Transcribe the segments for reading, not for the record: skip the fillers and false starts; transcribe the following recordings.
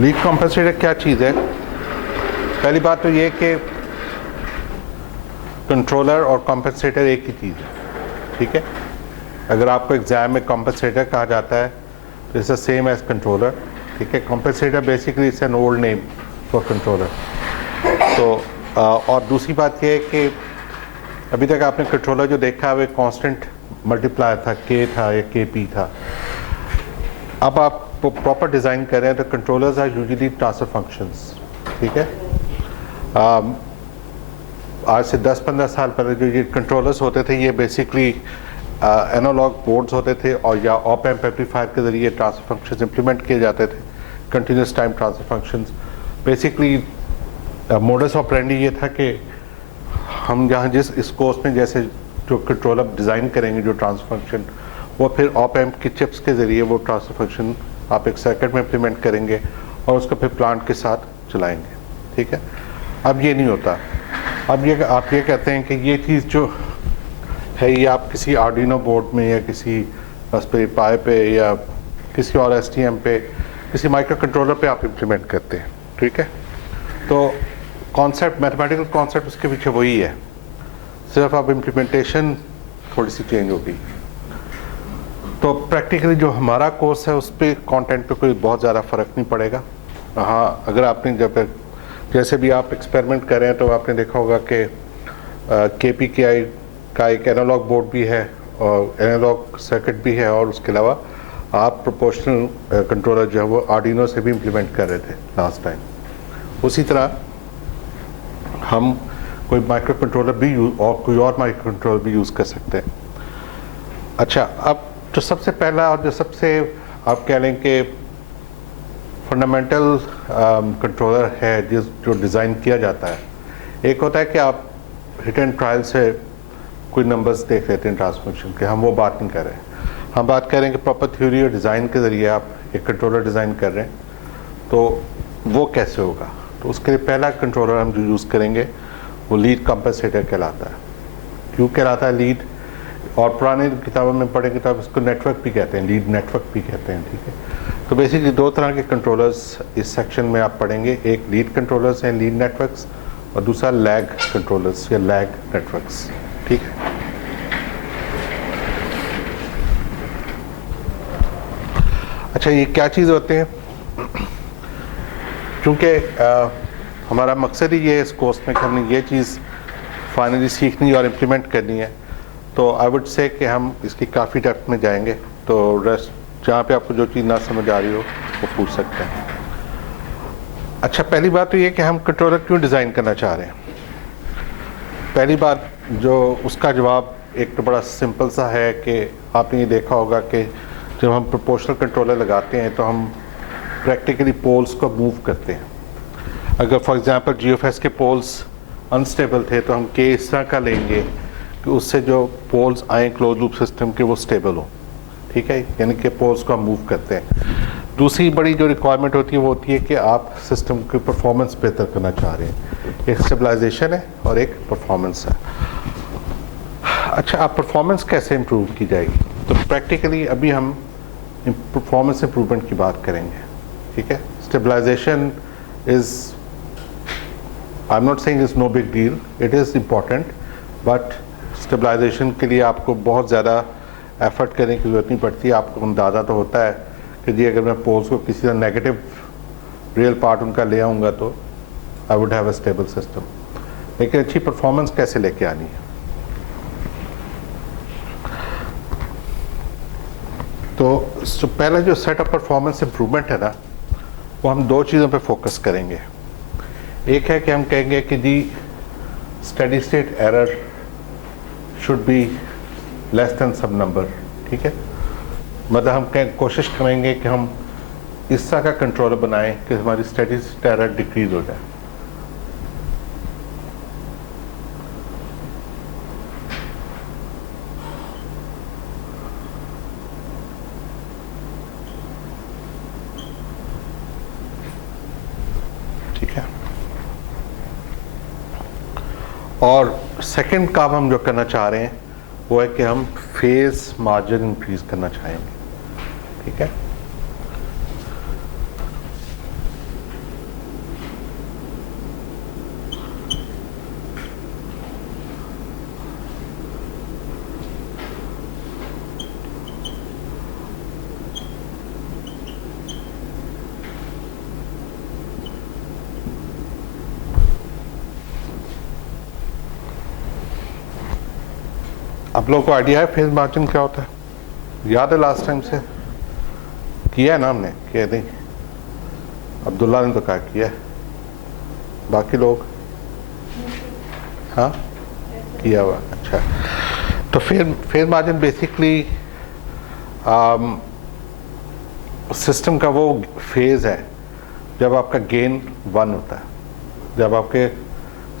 Lead compensator क्या चीज़ है? पहली बात तो ये कि कंट्रोलर और कॉम्पेंसेटर एक ही चीज़ है, ठीक है। अगर आपको एग्जाम में कॉम्पेंसेटर कहा जाता है तो it's the same as controller, ठीक है। Compensator basically it's an old name for controller. तो और दूसरी बात यह है कि अभी तक आपने कंट्रोलर जो देखा है वो कांस्टेंट मल्टीप्लायर था, के था या के पी था। अब आप प्रॉपर डिज़ाइन कर रहे हैं तो controllers are usually transfer functions, ठीक है। आज से 10-15 साल पहले जो ये कंट्रोलर्स होते थे ये बेसिकली एनालॉग बोर्ड्स होते थे और या ऑप एम्प एम्पलीफायर के ज़रिए ट्रांसफर फंक्शंस इंप्लीमेंट किए जाते थे, continuous time transfer functions. Basically modus operandi ये था कि हम जहाँ इस कोर्स में जैसे जो कंट्रोलर डिज़ाइन करेंगे जो ट्रांसफर फंक्शन, वो फिर ऑप एम्प की चिप्स के ज़रिए वो ट्रांसफर फंक्शन आप एक सर्किट में इम्प्लीमेंट करेंगे और उसको फिर प्लांट के साथ चलाएंगे, ठीक है। अब ये नहीं होता। अब ये आप ये कहते हैं कि ये चीज़ जो है ये आप किसी आर्डिनो बोर्ड में या किसी रास्पबेरी पाई पे या किसी और STM पे, किसी माइक्रो कंट्रोलर पे आप इम्प्लीमेंट करते हैं, ठीक है। तो कॉन्सेप्ट, मैथमेटिकल कॉन्सेप्ट उसके पीछे वही है, सिर्फ अब इम्प्लीमेंटेशन थोड़ी सी चेंज होगी। तो प्रैक्टिकली जो हमारा कोर्स है उस पर कंटेंट पे कोई बहुत ज़्यादा फ़र्क नहीं पड़ेगा। हाँ, अगर आपने जब जैसे भी आप एक्सपेरिमेंट कर रहे हैं तो आपने देखा होगा कि KPKI का एक एनालॉग बोर्ड भी है और एनालॉग सर्किट भी है, और उसके अलावा आप प्रोपोर्शनल कंट्रोलर जो है वो आर्डिनो से भी इम्प्लीमेंट कर रहे थे लास्ट टाइम। उसी तरह हम कोई माइक्रो कंट्रोलर भी और कोई और माइक्रो कंट्रोलर भी यूज़ कर सकते हैं। अच्छा, अब जो सबसे पहला और जो सबसे आप कह लें कि फंडामेंटल कंट्रोलर है जो डिज़ाइन किया जाता है, एक होता है कि आप हिट एंड ट्रायल से कोई नंबर्स देख लेते हैं ट्रांसफर फंक्शन के, हम वो बात नहीं कर रहे हैं। हम बात कर रहे हैं कि प्रॉपर थ्योरी और डिज़ाइन के ज़रिए आप एक कंट्रोलर डिज़ाइन कर रहे हैं, तो वो कैसे होगा। तो उसके लिए पहला कंट्रोलर हम जो यूज़ करेंगे वो लीड कॉम्पेंसेटर कहलाता है। क्यों कहलाता है लीड? और पुरानी किताबों में पढ़ेंगे तो आप इसको नेटवर्क भी कहते हैं, लीड नेटवर्क भी कहते हैं, ठीक है। तो बेसिकली दो तरह के कंट्रोलर्स इस सेक्शन में आप पढ़ेंगे, एक लीड कंट्रोलर्स हैं, लीड नेटवर्क्स, और दूसरा लैग कंट्रोलर्स या लैग नेटवर्क्स, ठीक है। अच्छा, ये क्या चीज़ होते हैं? क्योंकि हमारा मकसद ही ये है इस कोर्स में कि हमने ये चीज़ फाइनली सीखनी और इम्प्लीमेंट करनी है, तो आई वुड से कि हम इसकी काफ़ी डेप्थ में जाएंगे। तो रेस्ट जहाँ पे आपको जो चीज़ ना समझ आ रही हो वो पूछ सकते हैं। अच्छा, पहली बात तो ये कि हम कंट्रोलर क्यों डिज़ाइन करना चाह रहे हैं। पहली बात जो उसका जवाब एक तो बड़ा सिंपल सा है कि आपने ये देखा होगा कि जब हम प्रोपोर्शनल कंट्रोलर लगाते हैं तो हम प्रैक्टिकली पोल्स को मूव करते हैं। अगर फॉर एग्जांपल GFS के पोल्स अनस्टेबल थे तो हम के इस तरह का लेंगे कि उससे जो पोल्स आए क्लोज लूप सिस्टम के वो स्टेबल हो, ठीक है, यानी कि पोल्स को हम मूव करते हैं। दूसरी बड़ी जो रिक्वायरमेंट होती है वो होती है कि आप सिस्टम की परफॉर्मेंस बेहतर करना चाह रहे हैं। एक स्टेबलाइजेशन है और एक परफॉर्मेंस है। अच्छा, आप परफॉर्मेंस कैसे इम्प्रूव की जाएगी? तो प्रैक्टिकली अभी हम परफॉर्मेंस इम्प्रूवमेंट की बात करेंगे, ठीक है। Stabilization is, I am not saying is no big deal, it is important, but stabilization के लिए आपको बहुत ज़्यादा एफर्ट करने की ज़रूरत नहीं पड़ती। आपको अंदाज़ा तो होता है कि जी अगर मैं पोल्स को किसी तरह नेगेटिव रियल पार्ट उनका ले आऊँगा तो I would have a stable system. लेकिन अच्छी परफॉर्मेंस कैसे लेके आनी है? तो पहला जो सेट ऑफ परफॉर्मेंस इम्प्रूवमेंट है ना, वो हम दो चीज़ों पे फोकस करेंगे। एक है कि हम कहेंगे कि जी steady state error should be less than some number, ठीक है। मतलब हम कोशिश करेंगे कि हम इस तरह का कंट्रोलर बनाएं कि हमारी स्टेडी स्टेट एरर डिक्रीज हो जाए। ठीक है। और सेकंड काम हम जो करना चाह रहे हैं वो है कि हम फेज मार्जिन इंक्रीज करना चाहेंगे, ठीक है। आप लोगों को आइडिया है फेज मार्जिन क्या होता है? याद है लास्ट टाइम से किया है ना हमने? किया नहीं? अब्दुल्ला ने तो कहा किया है, बाकी लोग? हाँ किया हुआ। अच्छा, तो फेज मार्जिन बेसिकली सिस्टम का वो फेज है जब आपका गेन 1 होता है। जब आपके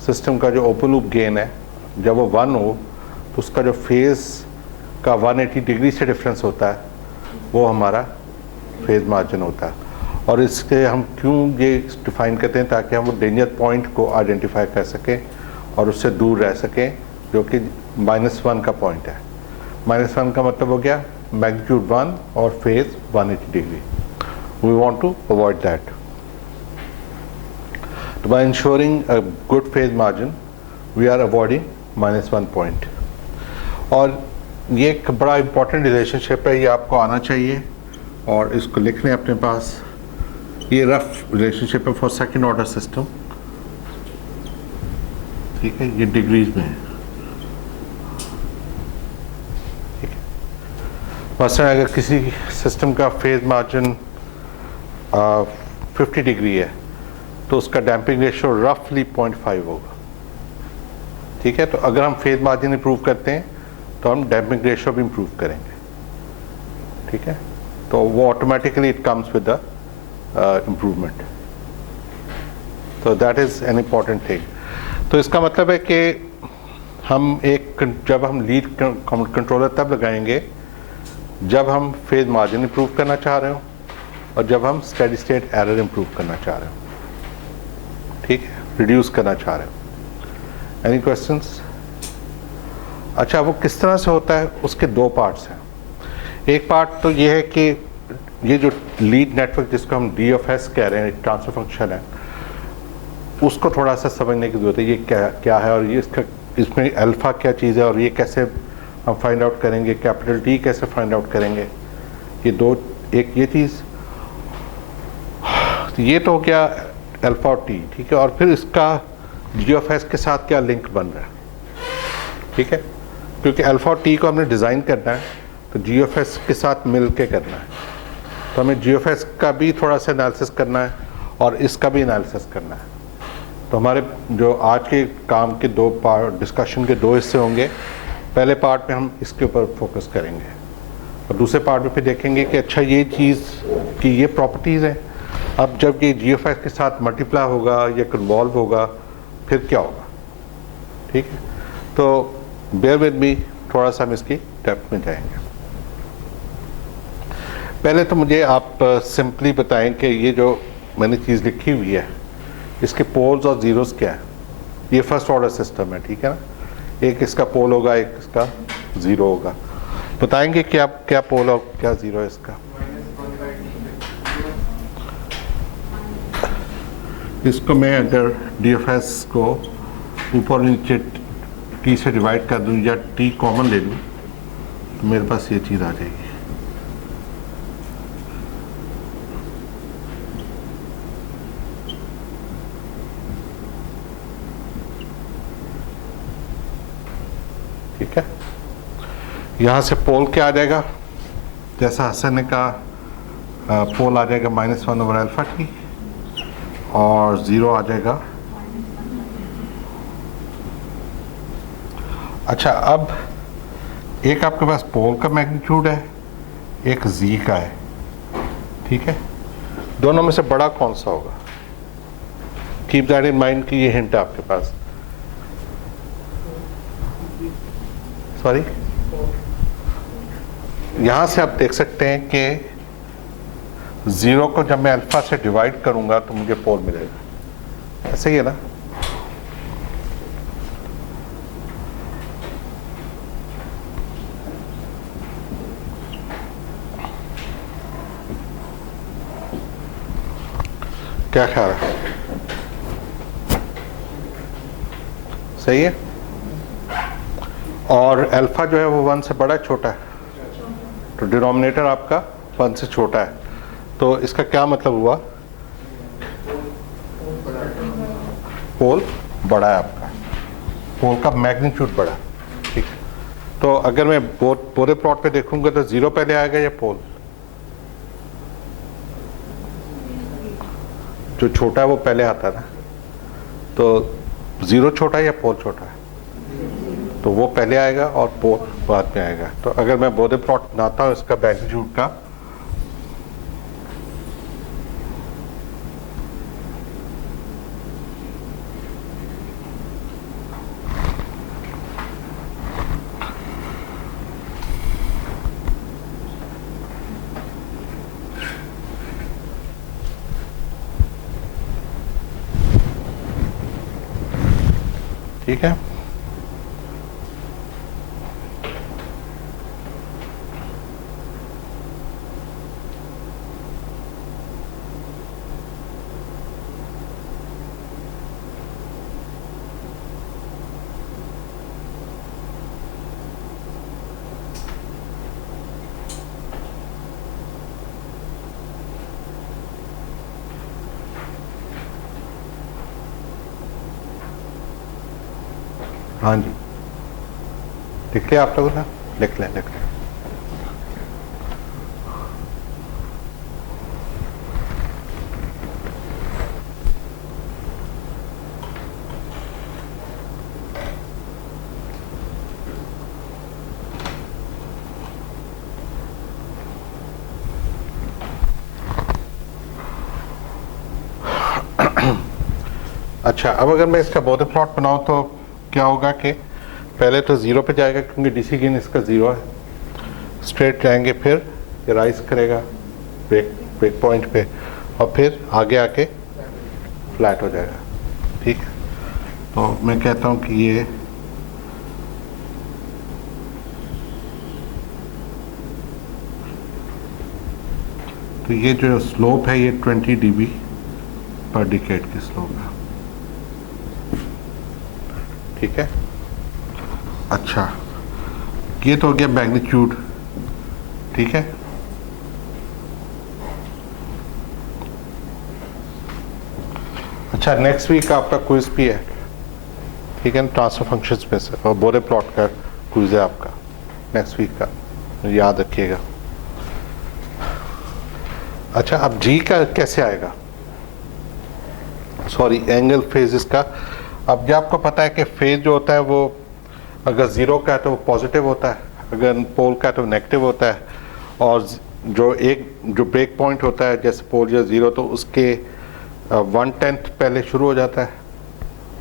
सिस्टम का जो ओपन लूप गेन है जब वो 1 हो तो उसका जो फेज का 180 डिग्री से डिफरेंस होता है वो हमारा फेज मार्जिन होता है। और इसके हम क्यों ये डिफाइन करते हैं? ताकि हम वो डेंजर पॉइंट को आइडेंटिफाई कर सकें और उससे दूर रह सकें, जो कि -1 का पॉइंट है। -1 का मतलब हो गया मैग्नीट्यूड 1 और phase 180 degree. We want to avoid that. तो by ensuring a good phase margin we are avoiding -1 point. और ये एक बड़ा इंपॉर्टेंट रिलेशनशिप है, ये आपको आना चाहिए और इसको लिख लें अपने पास। ये रफ रिलेशनशिप है फॉर सेकंड ऑर्डर सिस्टम, ठीक है? ये डिग्रीज में है, ठीक है? मसलन अगर किसी सिस्टम का फेज मार्जिन 50 डिग्री है तो उसका डैम्पिंग रेशियो रफली 0.5 होगा, ठीक है? तो अगर हम फेज मार्जिन इंप्रूव करते हैं तो हम डैम्पिंग रेशियो भी इंप्रूव करेंगे, ठीक है? तो वो automatically it comes with the improvement. तो that is an important thing. तो इसका मतलब है कि हम जब हम लीड कंट्रोलर तब लगाएंगे जब हम फेज मार्जिन इंप्रूव करना चाह रहे हो और जब हम स्टेडी स्टेट एरर इंप्रूव करना चाह रहे हो, ठीक है? रिड्यूस करना चाह रहे हो। Any questions? अच्छा, वो किस तरह से होता है उसके 2 पार्ट्स हैं। एक पार्ट तो ये है कि ये जो लीड नेटवर्क जिसको हम DFS कह रहे हैं, ट्रांसफर फंक्शन है, उसको थोड़ा सा समझने की जरूरत है। ये क्या है और ये इसमें अल्फा क्या चीज़ है और ये कैसे हम फाइंड आउट करेंगे, कैपिटल T कैसे फाइंड आउट करेंगे, ये दो, एक ये चीज़। तो ये तो हो गया अल्फा और T, ठीक है? और फिर इसका GFS के साथ क्या लिंक बन रहा है, ठीक है? क्योंकि अल्फा और T को हमने डिज़ाइन करना है तो GFS के साथ मिल के करना है, तो हमें GFS का भी थोड़ा सा एनालिसिस करना है और इसका भी एनालिसिस करना है। तो हमारे जो आज के काम के 2 पार्ट, डिस्कशन के 2 हिस्से होंगे। पहले पार्ट में हम इसके ऊपर फोकस करेंगे और दूसरे पार्ट में फिर देखेंगे कि अच्छा ये चीज़ की ये प्रॉपर्टीज़ हैं, अब जब ये GFS के साथ मल्टीप्लाई होगा या कन्वॉल्व होगा फिर क्या होगा, ठीक है? तो बेयर विद मी, थोड़ा सा हम इसकी डेप्थ में जाएंगे। पहले तो मुझे आप सिंपली बताएं कि ये जो मैंने चीज़ लिखी हुई है इसके पोल्स और ज़ीरोस क्या है। ये फर्स्ट ऑर्डर सिस्टम है, ठीक है ना? एक इसका पोल होगा, एक इसका ज़ीरो होगा। बताएंगे क्या पोल और क्या ज़ीरो है इसका? इसको मैं अगर DFS को ऊपर नीचे T से डिवाइड कर दूं या T कॉमन ले लूं तो मेरे पास ये चीज़ आ जाएगी। ठीक है? यहाँ से पोल क्या आ जाएगा? जैसा हसन ने कहा, पोल आ जाएगा -1 ओवर अल्फा T और 0 आ जाएगा। अच्छा, अब एक आपके पास पोल का मैग्नीट्यूड है, एक Z का है, ठीक है? दोनों में से बड़ा कौन सा होगा? कीप दैट इन माइंड कि ये हिंट है आपके पास। सॉरी, यहाँ से आप देख सकते हैं कि 0 को जब मैं अल्फा से डिवाइड करूंगा तो मुझे पोल मिलेगा, ऐसे ही है ना? क्या ख्याल है? सही है? और अल्फा जो है वो 1 से बड़ा है, छोटा है? तो डिनोमिनेटर आपका 1 से छोटा है, तो इसका क्या मतलब हुआ? पोल बड़ा है आपका, पोल का मैग्नीट्यूड बड़ा, ठीक है? तो अगर मैं पूरे प्लॉट पे देखूंगा तो जीरो पहले आएगा या पोल? जो छोटा है वो पहले आता है ना, तो जीरो छोटा है या पोल छोटा है? तो वो पहले आएगा और पोल बाद में आएगा। तो अगर मैं बोधे प्लॉट बनाता हूँ इसका मैग्नीट्यूड का, ठीक है, हाँ जी, लिख लिया आप लोगों ने? लिख लें। अच्छा, अब अगर मैं इसका बोधे प्लॉट बनाऊं तो क्या होगा कि पहले तो ज़ीरो पे जाएगा क्योंकि डीसी गेन इसका ज़ीरो है, स्ट्रेट जाएंगे, फिर ये राइज करेगा ब्रेक पॉइंट पे और फिर आगे आके फ्लैट हो जाएगा। ठीक है, तो मैं कहता हूँ कि ये तो ये जो स्लोप है ये 20 dB पर डिकेड की स्लोप है। ठीक है, अच्छा, ये तो हो गया मैग्नीट्यूड। ठीक है, अच्छा, नेक्स्ट वीक आपका क्विज भी है। ठीक है, ट्रांसफर फंक्शंस में से और बोरे प्लॉट का क्विज है आपका नेक्स्ट वीक का, याद रखिएगा। अच्छा, अब जी का कैसे आएगा? सॉरी, एंगल फेजेस का। अब ये आपको पता है कि फेज जो होता है वो अगर ज़ीरो का है तो वो पॉजिटिव होता है, अगर पोल का है तो नेगेटिव होता है, और जो ब्रेक पॉइंट होता है जैसे पोल या ज़ीरो तो उसके 1/10 पहले शुरू हो जाता है।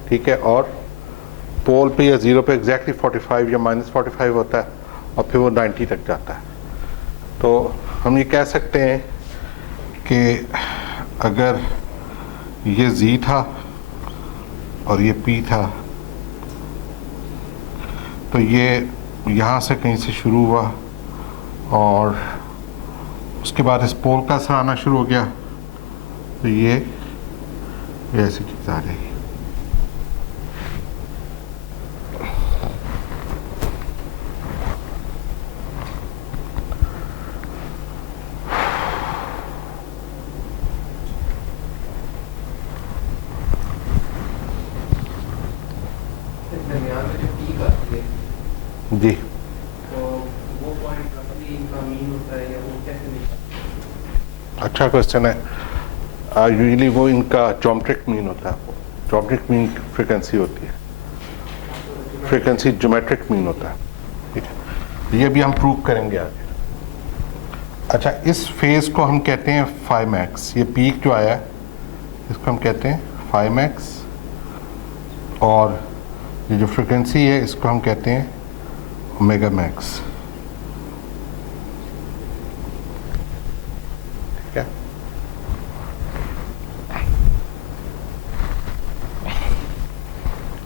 ठीक है, और पोल पे या ज़ीरो पे एग्जैक्टली 45 या -45 होता है और फिर वो 90 तक जाता है। तो हम ये कह सकते हैं कि अगर ये जी था और ये पी था तो ये यहाँ से कहीं से शुरू हुआ और उसके बाद इस पोल का असर आना शुरू हो गया, तो ये ऐसी चीज़ आ जाएगी। जी, तो वो पॉइंट रफली इनका मीन होता है या वो कैसे निकलता अच्छा क्वेश्चन है। यूजुअली वो इनका ज्योमेट्रिक मीन होता है। ज्योमेट्रिक मीन फ्रीक्वेंसी होती है, फ्रीक्वेंसी ज्योमेट्रिक मीन होता है। ठीक है, ये भी हम प्रूव करेंगे आगे। अच्छा, इस फेज को हम कहते हैं फाई मैक्स। ये पीक जो आया है इसको हम कहते हैं फाई मैक्स, और ये जो फ्रीक्वेंसी है इसको हम कहते हैं ओमेगा मैक्स। ठीक है,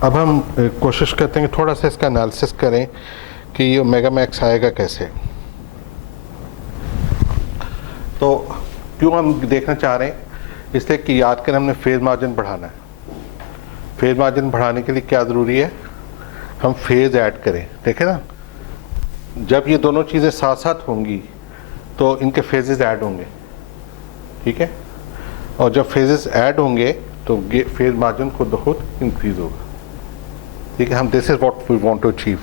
अब हम कोशिश करते हैं कि थोड़ा सा इसका एनालिसिस करें कि ये ओमेगा मैक्स आएगा कैसे। तो क्यों हम देखना चाह रहे हैं? इसलिए कि याद करें हमने फेज मार्जिन बढ़ाना है। फेज मार्जिन बढ़ाने के लिए क्या ज़रूरी है? हम फेज ऐड करें। देखें ना, जब ये दोनों चीज़ें साथ साथ होंगी तो इनके फेजेस ऐड होंगे। ठीक है, और जब फेजेस ऐड होंगे तो फेज मार्जिन खुद ब खुद इंक्रीज होगा। ठीक है, हम this is what we want to achieve.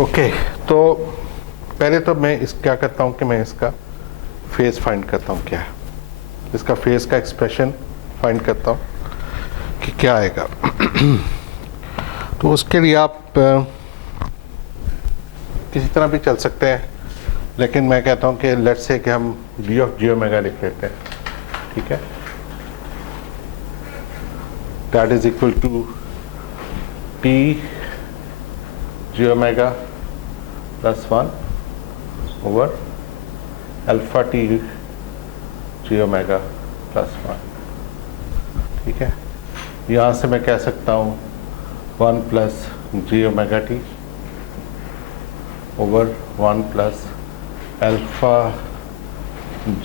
Okay, तो पहले तो मैं इस क्या करता हूँ कि मैं इसका फेज फाइंड करता हूँ, क्या है इसका फेज का एक्सप्रेशन फाइंड करता हूँ कि क्या आएगा। तो उसके लिए आप किसी तरह भी चल सकते हैं, लेकिन मैं कहता हूँ कि लेट्स से कि हम डी ऑफ जी ओमेगा लिख लेते हैं, ठीक है। That is equal to T G omega plus 1 over alpha T G omega plus 1, ठीक है। यहाँ से मैं कह सकता हूँ 1 plus G omega T over 1 plus alpha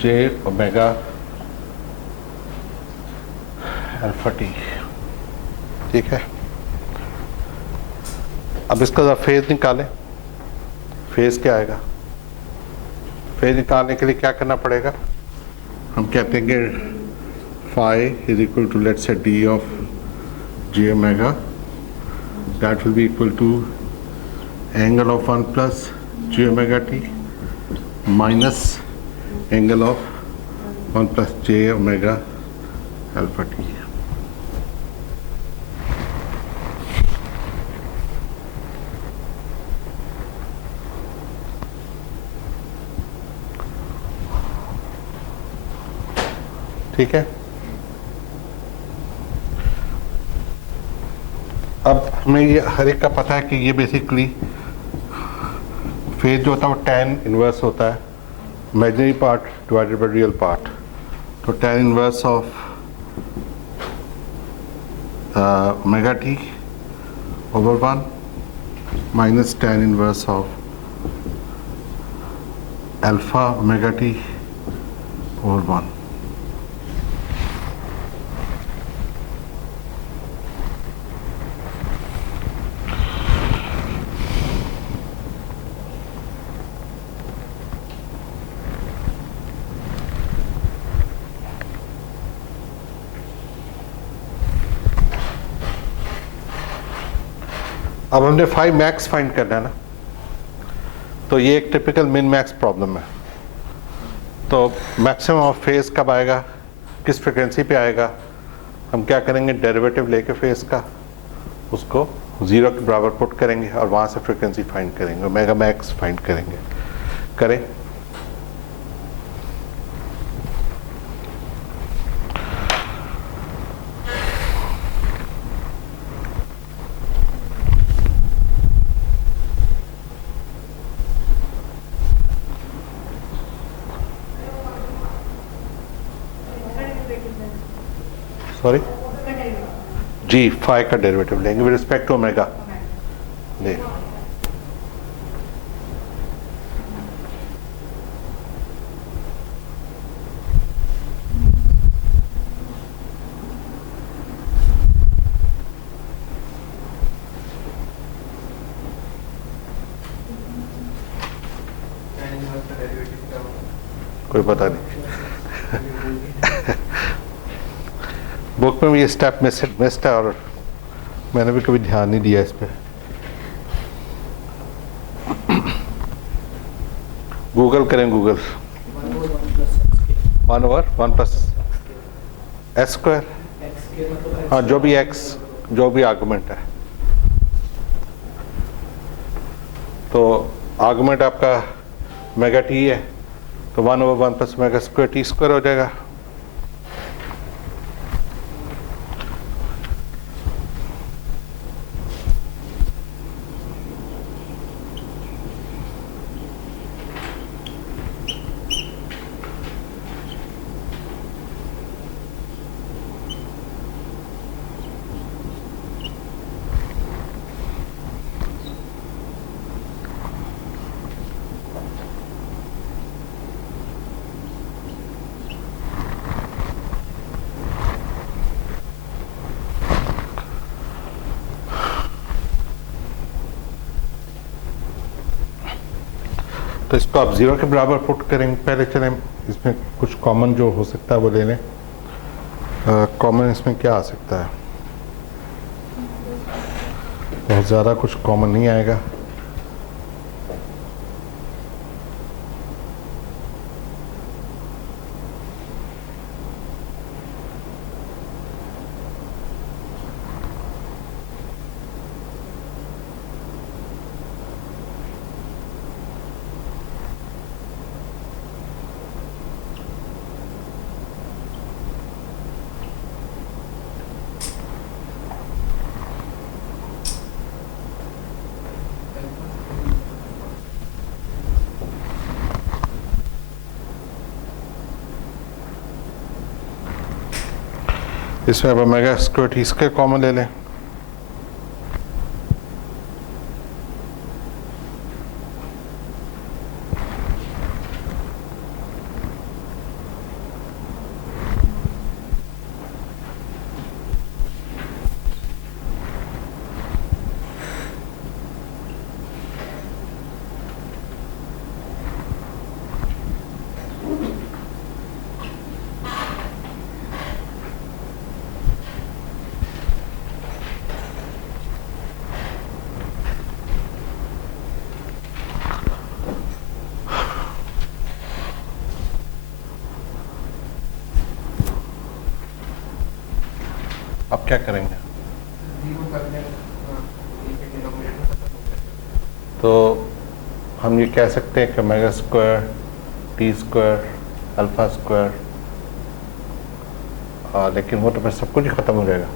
J omega alpha T, ठीक है। अब इसका फेज निकालें। फेज क्या आएगा? फेज निकालने के लिए क्या करना पड़ेगा? हम कहते हैं कि phi is equal to let's say D of G omega, that will be equal to angle of 1 plus G omega T minus angle of 1 plus J omega alpha T. ठीक है। अब हमें ये हर एक का पता है कि ये बेसिकली फेज जो होता है वो tan इनवर्स होता है imaginary part divided by real part. तो tan inverse of omega T over 1 minus tan inverse of alpha omega T over 1। अब हमने फाई मैक्स फाइंड करना है ना, तो ये एक टिपिकल मिन मैक्स प्रॉब्लम है। तो मैक्सिमम ऑफ फेज कब आएगा, किस फ्रिक्वेंसी पे आएगा? हम क्या करेंगे, डेरिवेटिव लेके फेज का उसको 0 के बराबर पुट करेंगे और वहाँ से फ्रिक्वेंसी फाइंड करेंगे, ओमेगा मैक्स फाइंड करेंगे। करें। सॉरी जी, फाई का डेरिवेटिव लेंगे विद रिस्पेक्ट टू ओमेगा। ले कोई पता नहीं। बुक में भी ये स्टेप मिस्ड है और मैंने भी कभी ध्यान नहीं दिया इस पे। गूगल करें, Google 1 over 1 plus x square, हाँ जो भी एक्स, जो भी आर्गुमेंट है। तो आर्गुमेंट आपका मेगा टी है, तो 1 over 1 plus mega square T square हो जाएगा। तो इसको आप 0 के बराबर पुट करेंगे। पहले चलें इसमें कुछ कॉमन जो हो सकता है वो ले लें। कॉमन इसमें क्या आ सकता है? बहुत ज़्यादा कुछ कॉमन नहीं आएगा। इसमें अब omega square T square common ले लें। अब क्या करेंगे? जीरो कर दें, हाँ, ये डिनोमिनेटर खत्म हो गया। तो हम ये कह सकते हैं कि omega square T square alpha square, लेकिन वो तो फिर सब कुछ ही ख़त्म हो जाएगा।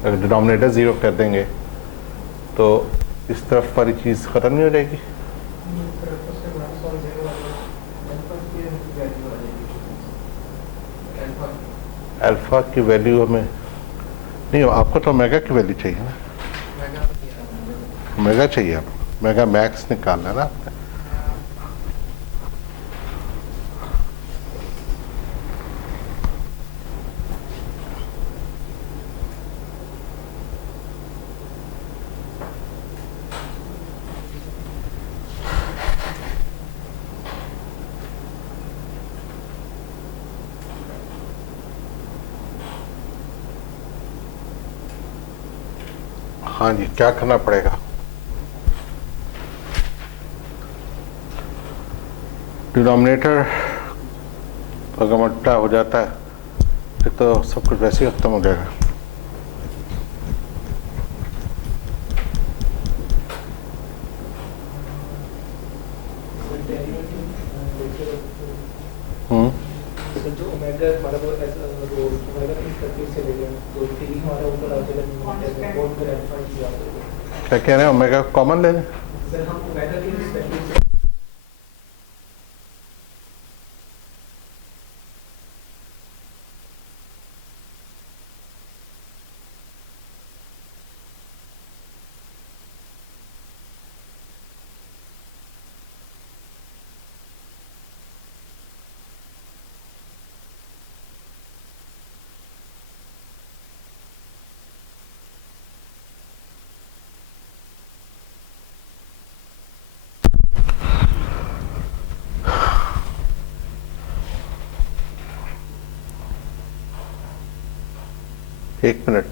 अगर डिनोमिनेटर ज़ीरो कर देंगे तो इस तरफ वाली चीज़ ख़त्म नहीं हो जाएगी। फिर उससे माइनस वन जीरो आ जाएगा, अल्फा की वैल्यू आ जाएगी, अल्फा अल्फ़ा की वैल्यू हमें नहीं हो, आपको तो ओमेगा की वैल्यू चाहिए ना, मेगा तो दिया है। ओमेगा चाहिए, आप ओमेगा मैक्स निकालना है ना आपने। हाँ जी, क्या करना पड़ेगा? डिनोमिनेटर अगर मल्टा हो जाता है फिर तो सब कुछ वैसे ही ख़त्म हो जाएगा। तो जो ओमेगा हमारा वो ऐसा वो ओमेगा की तकलीफ से ले लें तो टी हमारा ऊपर आ जाएगा न्यूमरेटर में और फिर अल्फा की आ जाएगा। क्या कह रहे हैं, ओमेगा कॉमन ले लें? सर हम ओमेगा की तकलीफ से एक मिनट,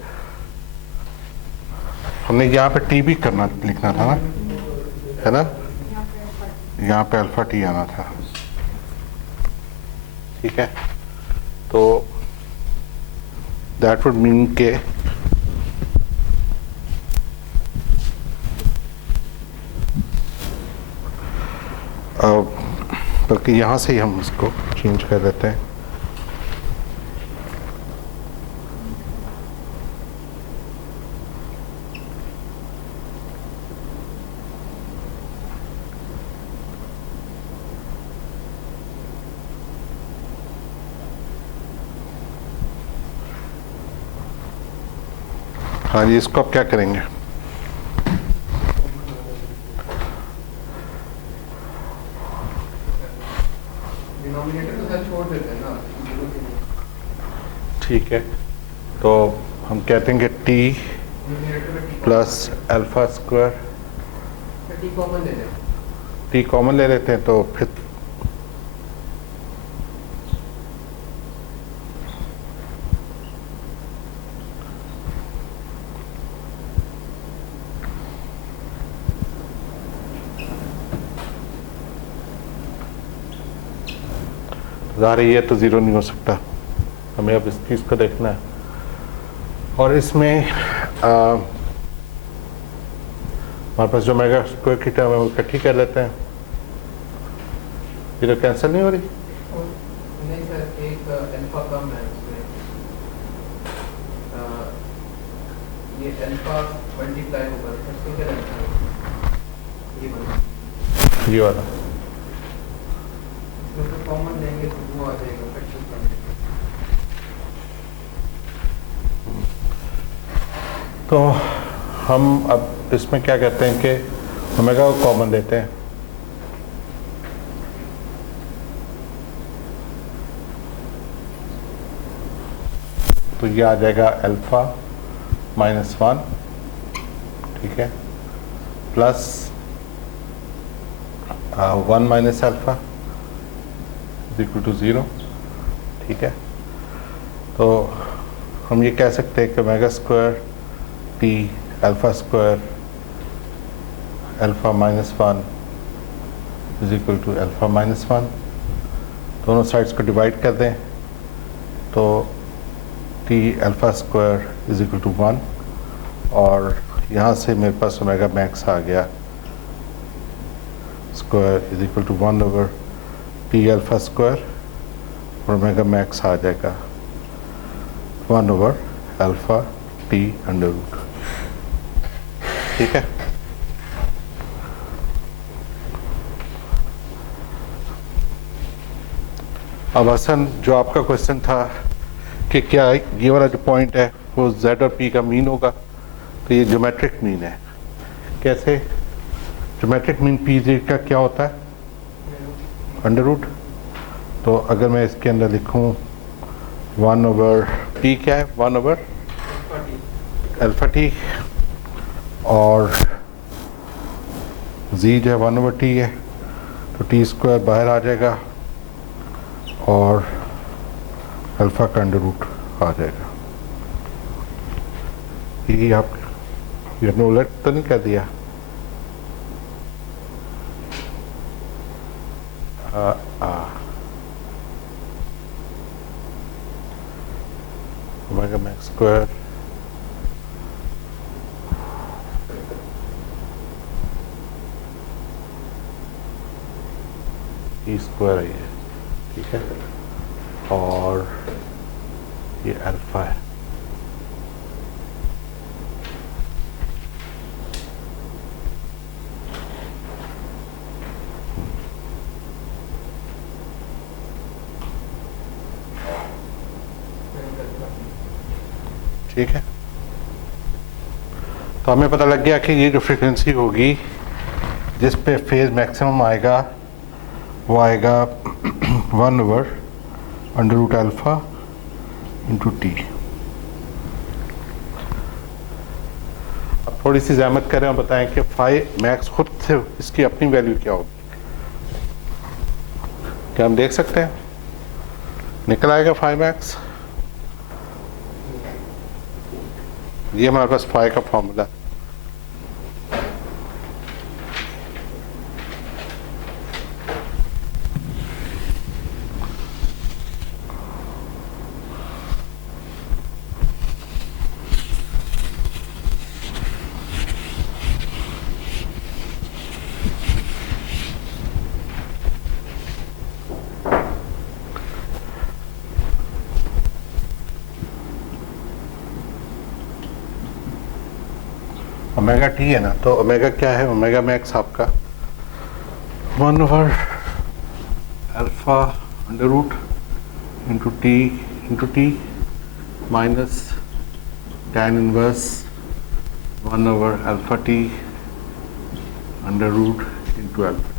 हमने यहाँ पे टी भी करना लिखना था ना, है ना? यहाँ पे अल्फा टी आना था, ठीक है? तो दैट वुड मीन के बल्कि यहाँ से ही हम इसको चेंज कर देते हैं। हाँ जी, इसको अब क्या करेंगे? डिनोमिनेटर तो सर छोड़ देते हैं ना जीरो के लिए, ठीक है, तो हम कहते हैं कि टी न्यूमरेटर में टी प्लस अल्फा स्क्वायर, फिर टी कॉमन ले लें, टी कॉमन ले लेते हैं तो फिर ज़ाहिर है ये तो ज़ीरो नहीं हो सकता, हमें अब इस चीज़ को देखना है। और इसमें हमारे पास जो ओमेगा स्क्वायर की टर्म है वो इकट्ठी कर लेते हैं, ये तो कैंसिल नहीं हो रही। नहीं सर, एक अल्फा कम है उसमें, ये अल्फा मल्टीप्लाई होगा फिर सिंगल अल्फा, ये बना ये वाला इसमें तो कॉमन लेंगे तो वो आ जाएगा फैक्टर कम। तो हम अब इसमें क्या कहते हैं कि ओमेगा को कॉमन देते हैं, तो ये आ जाएगा अल्फा -1, ठीक है, plus 1 minus alpha is equal to 0, ठीक है। तो हम ये कह सकते हैं कि omega square T alpha square alpha -1 is equal to alpha -1, दोनों साइड्स को डिवाइड कर दें तो T alpha square is equal to 1, और यहाँ से मेरे पास ओमेगा मैक्स आ गया square is equal to 1 over T alpha square, और ओमेगा मैक्स आ जाएगा 1 over alpha T under root, ठीक है। अब हसन, जो आपका क्वेश्चन था कि क्या ये वाला जो पॉइंट है वो z और p का मीन होगा, तो ये ज्योमेट्रिक मीन है। कैसे? ज्योमेट्रिक मीन p का क्या होता है? Under root. तो अगर मैं इसके अंदर लिखूं 1 ओवर p क्या है? 1 ओवर अल्फा टी, और z जो है 1 ओवर t है, तो टी स्क्वायर बाहर आ जाएगा और अल्फा का अंडर रूट आ जाएगा। ये आपने उलट तो नहीं कर दिया? Omega max square E square है, ठीक है, और ये अल्फा है। ठीक है, तो हमें पता लग गया कि ये जो फ्रीक्वेंसी होगी जिस पे फेज मैक्सिमम आएगा वो आएगा 1 over under root alpha into T. अब थोड़ी सी ज़हमत करें और बताएं कि फाई मैक्स खुद से इसकी अपनी वैल्यू क्या होगी। क्या हम देख सकते हैं? निकल आएगा फाई मैक्स। ये हमारे पास फाई का फॉर्मूला है। ओमेगा टी है ना, तो ओमेगा क्या है? ओमेगा मैक्स आपका 1 over alpha under root into T minus tan inverse 1 over alpha T under root into alpha.